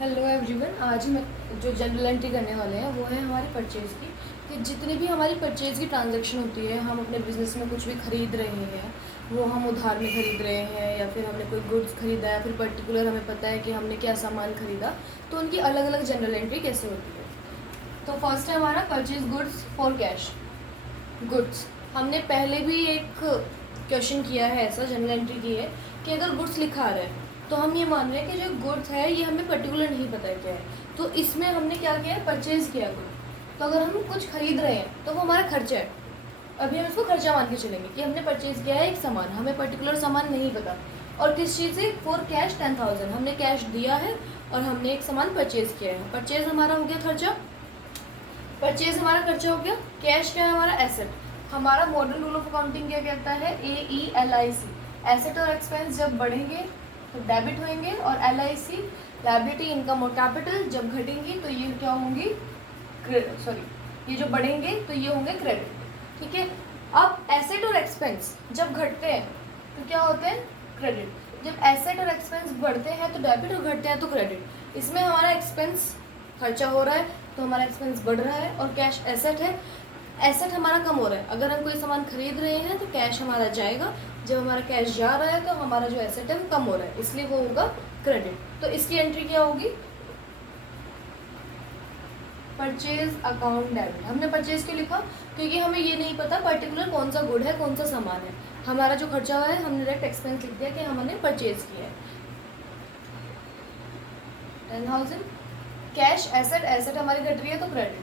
Hello everyone. आज हम जो जनरल एंट्री करने वाले हैं वो है हमारी परचेज़ की, कि जितनी भी हमारी परचेज़ की ट्रांजैक्शन होती है, हम अपने बिज़नेस में कुछ भी ख़रीद रहे हैं, वो हम उधार में ख़रीद रहे हैं या फिर हमने कोई गुड्स ख़रीदा है, फिर पर्टिकुलर हमें पता है कि हमने क्या सामान ख़रीदा, तो उनकी अलग अलग जनरल एंट्री कैसे होती है। तो फर्स्ट है हमारा purchase goods for cash. Goods हमने पहले भी एक क्वेश्चन किया है, ऐसा जनरल एंट्री की है कि अगर गुड्स लिखा आ रहा है तो हम ये मान रहे हैं कि जो गुड्स है ये हमें पर्टिकुलर नहीं पता है क्या है, तो इसमें हमने क्या किया है, परचेज़ किया गुड। तो अगर हम कुछ खरीद रहे हैं तो वो हमारा खर्चा है, अभी हम इसको खर्चा मान के चलेंगे कि हमने परचेज़ किया है एक सामान, हमें पर्टिकुलर सामान नहीं पता। और किस चीज़ से, फॉर कैश 10,000 हमने कैश दिया है और हमने एक सामान परचेज़ किया है। परचेज़ हमारा हो गया खर्चा, परचेज़ हमारा खर्चा हो गया। कैश क्या है हमारा, एसेट। हमारा मॉडर्न रूल ऑफ अकाउंटिंग क्या कहता है, AELIC, एसेट और एक्सपेंस जब बढ़ेंगे तो डेबिट होंगे, और LIC लायबिलिटी, इनकम और कैपिटल जब घटेंगी तो ये क्या होंगी, ये जो बढ़ेंगे तो ये होंगे क्रेडिट। ठीक है। अब एसेट और एक्सपेंस जब घटते हैं तो क्या होते हैं, क्रेडिट। जब एसेट और एक्सपेंस बढ़ते हैं तो डेबिट और घटते हैं तो क्रेडिट। इसमें हमारा एक्सपेंस खर्चा हो रहा है तो हमारा एक्सपेंस बढ़ रहा है, और कैश एसेट है, एसेट हमारा कम हो रहा है। अगर हम कोई सामान खरीद रहे हैं तो कैश हमारा जाएगा, जब हमारा कैश जा रहा है तो हमारा जो एसेट है वो कम हो रहा है, इसलिए वो होगा क्रेडिट। तो इसकी एंट्री क्या होगी, परचेज अकाउंट डेबिट। हमने परचेज क्यों लिखा, क्योंकि हमें ये नहीं पता पर्टिकुलर कौन सा गुड है, कौन सा सामान है। हमारा जो खर्चा हुआ है हमने डायरेक्ट एक्सपेंस लिख दिया कि हमने परचेज किया है 10,000। कैश एसेट, एसेट हमारी घट रही है तो क्रेडिट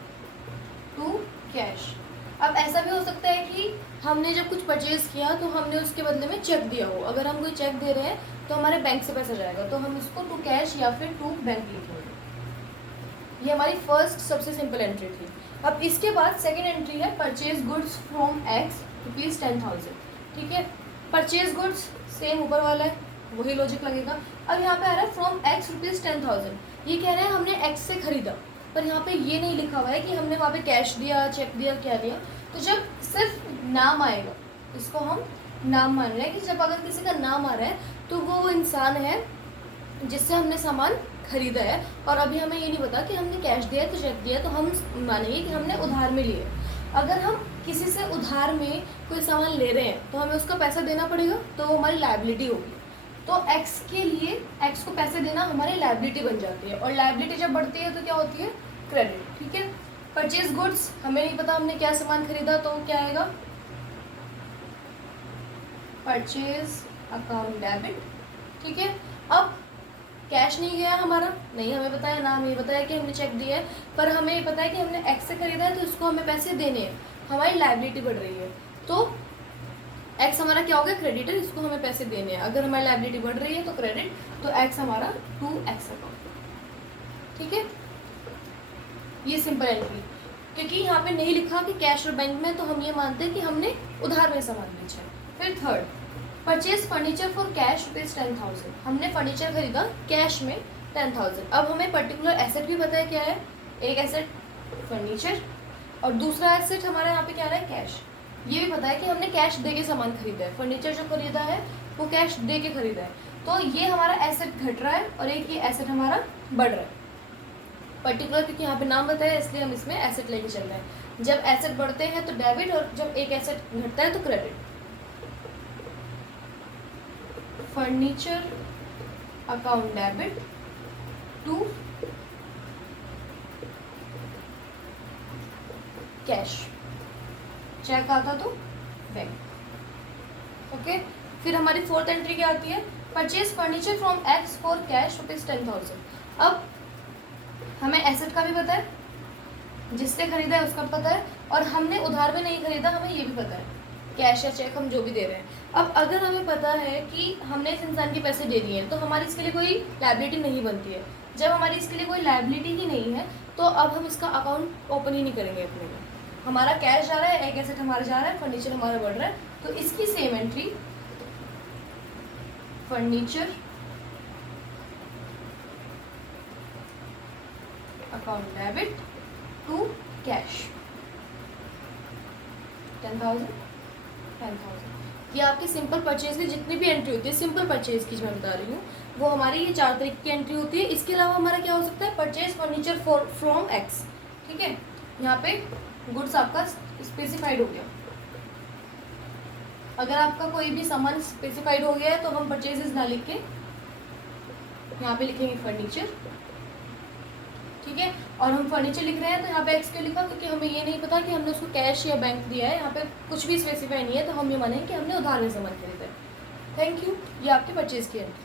टू कैश। अब ऐसा भी हो सकता है कि हमने जब कुछ परचेज़ किया तो हमने उसके बदले में चेक दिया हो। अगर हम कोई चेक दे रहे हैं तो हमारे बैंक से पैसा जाएगा, तो हम इसको टू कैश या फिर टू बैंक लिखेंगे। ये हमारी फर्स्ट सबसे सिंपल एंट्री थी। अब इसके बाद सेकेंड एंट्री है purchase goods from x rupees 10,000। ठीक है। परचेज गुड्स सेम ऊपर वाला है, वही लॉजिक लगेगा। अब यहाँ पे आ रहा है फ्रॉम एक्स रुपीज़ 10,000, ये कह रहे हैं हमने एक्स से खरीदा, पर यहाँ पे ये नहीं लिखा हुआ है कि हमने वहाँ पे कैश दिया, चेक दिया, क्या दिया। तो जब सिर्फ नाम आएगा, इसको हम नाम मान रहे हैं कि जब अगर किसी का नाम आ रहा है तो वो इंसान है जिससे हमने सामान खरीदा है, और अभी हमें ये नहीं पता कि हमने कैश दिया तो चेक दिया, तो हम मानेंगे कि हमने उधार में लिए। अगर हम किसी से उधार में कोई सामान ले रहे हैं तो हमें उसका पैसा देना पड़ेगा, तो वो हमारी लायबिलिटी होगी। तो एक्स के लिए, एक्स को पैसे देना हमारी लायबिलिटी बन जाती है, और लायबिलिटी जब बढ़ती है तो क्या होती है, क्रेडिट। ठीक है। परचेज गुड्स, हमें नहीं पता हमने क्या सामान खरीदा, तो क्या आएगा, परचेज अकाउंट डेबिट। ठीक है। अब कैश नहीं गया हमारा, नहीं हमें पता है, ना हमें पता है कि हमने चेक दिया है, पर हमें पता है कि हमने एक्स से खरीदा है तो इसको हमें पैसे देने हैं, हमारी लायबिलिटी बढ़ रही है। तो एक्स हमारा क्या हो गया, क्रेडिटर, इसको हमें पैसे देने हैं। अगर हमारी लायबिलिटी बढ़ रही है तो क्रेडिट, तो एक्स हमारा टू एक्स अकाउंट। ठीक है। ये सिंपल एंट्री, क्योंकि यहाँ पे नहीं लिखा कि कैश और बैंक में, तो हम ये मानते हैं कि हमने उधार में सामान बेचा है। फिर third, purchase furniture for cash rupees 10,000। हमने फर्नीचर खरीदा कैश में 10,000। अब हमें पर्टिकुलर एसेट भी पता है क्या है, एक एसेट फर्नीचर, और दूसरा एसेट हमारा यहाँ पे क्या रहा है, कैश। ये भी पता है कि हमने कैश दे के सामान खरीदा है, फर्नीचर जो खरीदा है वो कैश दे के खरीदा है, तो ये हमारा एसेट घट रहा है और एक ये एसेट हमारा बढ़ रहा है। पर्टिकुलर क्योंकि यहाँ पे नाम बताया इसलिए हम इसमें एसेट लेके चल रहे हैं। जब एसेट बढ़ते हैं तो डेबिट, और जब एक एसेट घटता है तो credit. Furniture account debit to cash, cheque आता तो बैंक। ओके। फिर हमारी फोर्थ एंट्री क्या आती है, purchase furniture from x for cash rupees 10,000। अब हमें एसेट का भी पता है, जिससे खरीदा है उसका पता है, और हमने उधार में नहीं खरीदा, हमें ये भी पता है, कैश या चेक हम जो भी दे रहे हैं। अब अगर हमें पता है कि हमने इस इंसान के पैसे दे दिए हैं तो हमारी इसके लिए कोई लायबिलिटी नहीं बनती है। जब हमारी इसके लिए कोई लायबिलिटी ही नहीं है तो अब हम इसका अकाउंट ओपन ही नहीं करेंगे अपने में। हमारा कैश जा रहा है, एक एसेट हमारा जा रहा है, फर्नीचर हमारा बढ़ रहा है, तो इसकी same entry, furniture account debit to cash 10,000 10,000। ये आपकी सिंपल परचेज की जितनी भी एंट्री होती है, सिंपल परचेज की जो मैं बता रही हूँ, वो हमारी ये 4 तरीके की एंट्री होती है। इसके अलावा हमारा क्या हो सकता है, परचेज फर्नीचर फ्रॉम एक्स, ठीक है। यहाँ पे गुड्स आपका स्पेसिफाइड हो गया। अगर आपका कोई भी सामान स्पेसिफाइड हो गया है तो हम परचेजेस ना लिख के यहाँ पे लिखेंगे फर्नीचर, ठीक है। और हम फर्नीचर लिख रहे हैं तो यहाँ पे एक्स क्यों लिखा, क्योंकि हमें ये नहीं पता कि हमने उसको कैश या बैंक दिया है। यहाँ पे कुछ भी स्पेसिफाई नहीं है, तो हम ये मानेंगे कि हमने उधार में सामान खरीदा है। Thank you. ये आपकी परचेज की एंट्री।